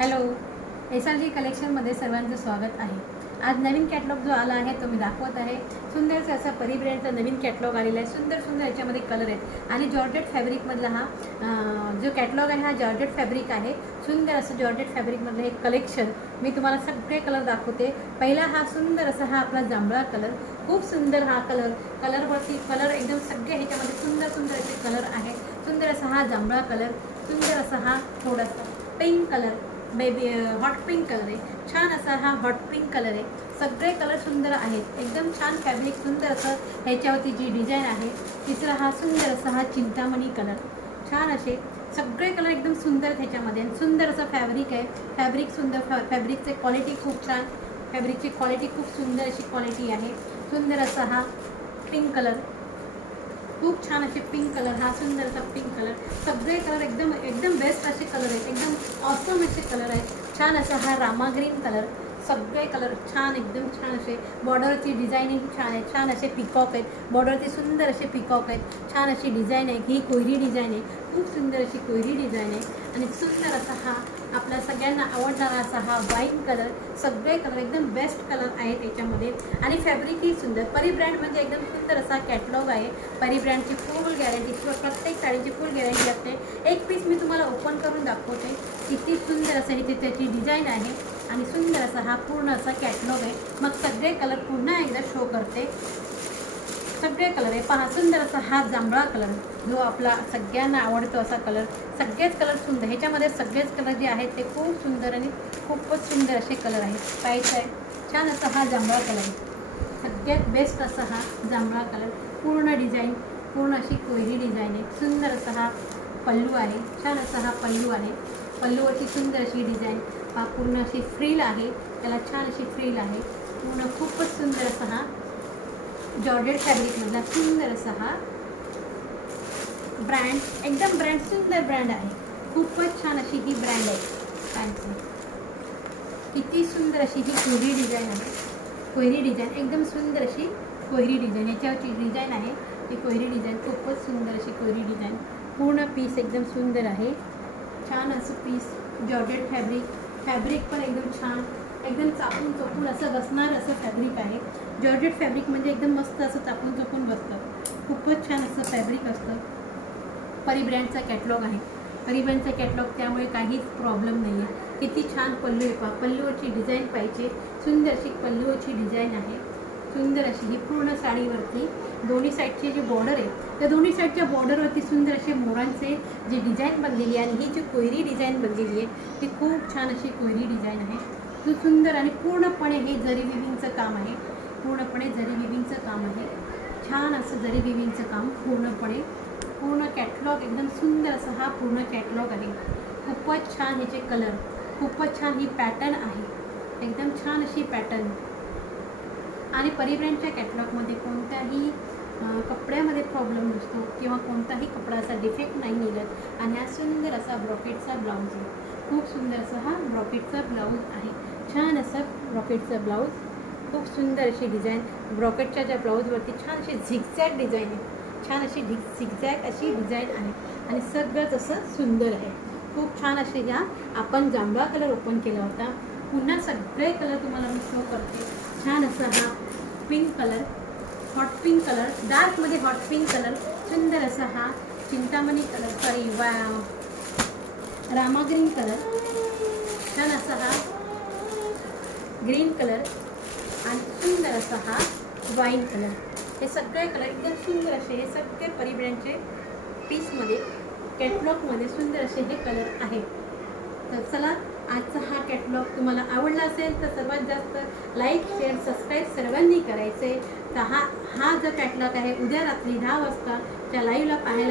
Hello, SRG कलेक्शनमध्ये सर्वांचं स्वागत आहे। आज नवीन कॅटलॉग जो आला आहे तो मी दाखवत आहे। सुंदरसा असा परी ब्रँडचा नवीन कॅटलॉग आलेला आहे। सुंदर सुंदर याच्यामध्ये कलर आहेत आणि जॉर्जेट फॅब्रिकमधला हा जो कॅटलॉग आहे हा जॉर्जेट फॅब्रिक आहे। सुंदर असं जॉर्जेट फॅब्रिकमधलं हे कलेक्शन मी तुम्हाला सगळे कलर दाखवते। पहिला हा सुंदर असा हा आपला जांभळा कलर, खूप सुंदर हा कलरवरती कलर एकदम सगळे ह्याच्यामध्ये सुंदर सुंदर असे कलर आहे। सुंदर असा हा जांभळा कलर, सुंदर असा हा थोडासा pink colour, baby hot pink colour आहे। छान असा हा हॉट पिंक कलर आहे। सगळे कलर सुंदर आहेत, एकदम छान फॅब्रिक, सुंदर असं ह्याच्यावरती जी डिझाईन आहे। तिसरा हा सुंदर असा हा चिंतामणी कलर, छान असे सगळे कलर एकदम सुंदर ह्याच्यामध्ये। सुंदर असं फॅब्रिक आहे, फॅब्रिक सुंदर, फॅब्रिकची क्वालिटी खूप छान, फॅब्रिकची क्वालिटी खूप सुंदर अशी क्वालिटी आहे। सुंदर असा हा पिंक कलर, खूप छान असे पिंक कलर, हा सुंदर असा पिंक कलर। सगळे कलर एकदम एकदम बेस्ट असे कलर आहेत, एकदम ऑसम असे कलर आहेत। छान असा हा रामा ग्रीन कलर, सगळे कलर छान, एकदम छान असे बॉर्डरची डिझायनिंग छान आहे। छान असे पिकॉक आहेत, बॉर्डरचे सुंदर असे पिकॉक आहेत। छान अशी डिझाईन आहे, ही कोयरी डिझाईन आहे, खूप सुंदर अशी कोयरी डिझाईन आहे। आणि सुंदर असा हा आपल्या सगळ्यांना आवडणारा असा हा वाईन कलर, सगळे कलर एकदम बेस्ट कलर आहेत याच्यामध्ये। आणि फॅब्रिकही सुंदर, परी ब्रँड म्हणजे एकदम सुंदर असा कॅटलॉग आहे। परी ब्रँडची फुल गॅरंटी, प्रत्येक साडीची फुल गॅरंटी असते। एक पीस मी तुम्हाला ओपन करून दाखवते, किती सुंदर असं इथे त्याची डिझाईन आहे। आणि सुंदर असा हा पूर्ण असा कॅटलॉग आहे। मग सगळे कलर पुन्हा एकदा शो करते, सगळे कलर आहे पहा। सुंदर असा हा जांभळा कलर, जो आपला सगळ्यांना आवडतो असा कलर, सगळेच कलर सुंदर ह्याच्यामध्ये, सगळेच कलर जे आहेत ते खूप सुंदर आणि खूपच सुंदर असे कलर आहेत। पाहायचं आहे, छान असा हा जांभळा कलर आहे, सगळ्यात बेस्ट असा हा जांभळा कलर। पूर्ण डिझाईन, पूर्ण अशी कोयरी डिझाईन आहे। सुंदर असा हा पल्लू आहे, छान असा हा पल्लू आहे। पल्लूवरची सुंदर अशी डिझाईन, हा पूर्ण अशी फ्रिल आहे, त्याला छान अशी फ्रिल आहे। पूर्ण खूपच सुंदर असा हा जॉर्जेट फॅब्रिकमधला सुंदर असा हा ब्रँड, एकदम ब्रँड, सुंदर ब्रँड आहे। खूपच छान अशी ही ब्रँड आहे फॅन्सी। किती सुंदर अशी ही कोयरी डिझाईन आहे, कोयरी डिझाईन एकदम सुंदर अशी कोयरी डिझाईन, याच्यावरची डिझाईन आहे ती कोयरी डिझाईन, खूपच सुंदर अशी कोयरी डिझाईन। पूर्ण पीस एकदम सुंदर आहे, छान असं पीस, जॉर्जेट फॅब्रिक, फॅब्रिक पण एकदम छान, एकदम चापून चोपून असं बसणार असं फॅब्रिक आहे। जॉर्जेट फॅब्रिक म्हणजे एकदम मस्त असं चापून चोपून बसतं, खूपच छान असं फॅब्रिक असतं। परी ब्रँडचा कॅटलॉग आहे, परी ब्रँडचा कॅटलॉग, त्यामुळे काहीच प्रॉब्लेम नाही आहे। किती छान पल्लू आहे पहा, पल्लूवरची डिझाईन पाहिजे, सुंदर अशी पल्लूवरची डिझाईन आहे। सुंदर अशी ही पूर्ण साडीवरती दोन्ही साईडची जी बॉर्डर आहे, त्या दोन्ही साईडच्या बॉर्डरवरती सुंदर असे मोरांचे जी डिझाईन बनलेली आहे। आणि ही जी कोयरी डिझाईन बनलेली आहे ती खूप छान अशी कोयरी डिझाईन आहे, खूप सुंदर। आणि पूर्णपणे हे जरी विविंगचं काम आहे, पूर्णपणे जरी विविंगचं काम आहे, छान असं जरी विविंगचं काम पूर्णपणे। पूर्ण कॅटलॉग एकदम सुंदर असा हा पूर्ण कॅटलॉग आहे। खूपच छान ह्याचे कलर, खूपच छान ही पॅटर्न आहे, एकदम छान अशी पॅटर्न। आणि परी ब्रँडच्या कॅटलॉगमध्ये कोणत्याही कपड्यामध्ये प्रॉब्लेम नसतो किंवा कोणताही कपड्याचा डिफेक्ट नाही निघत। आणि हा सुंदर असा ब्रॉकेटचा ब्लाऊज आहे, खूप सुंदर असा हा ब्रॉकेटचा ब्लाऊज आहे। छान असा ब्रॉकेटचा ब्लाऊज, खूप सुंदर अशी डिझाईन, ब्रॉकेटच्या ज्या ब्लाऊजवरती छान अशी झिगझॅग डिझाईन आहे, छान अशी झिगझॅग अशी डिझाईन आहे। आणि सगळंच असं सुंदर आहे, खूप छान असे। ह्या आपण जांभळा कलर ओपन केला होता, पुन्हा सगळे कलर तुम्हाला मी शो करते। छान असा हा pink colour, hot pink colour, डार्कमध्ये हॉट पिंक कलर, सुंदर असा हा Chintamani colour, sorry Rama green colour, छान असा हा ग्रीन कलर, आणि सुंदर असा हा वाईन कलर। हे सगळे कलर एकदम सुंदर असे, हे सगळे परी ब्रँडचे पीसमध्ये, कॅटलॉगमध्ये सुंदर असे हे कलर आहेत। तर चला, आजचा हा कॅटलॉग तुम्हाला आवडला असेल तर सर्वात जास्त लाईक, शेअर, सबस्क्राईब सर्वांनी करायचे। तर हा जो कॅटलॉग आहे उद्या रात्री 10 वाजता त्या लाईव्हला पाहायला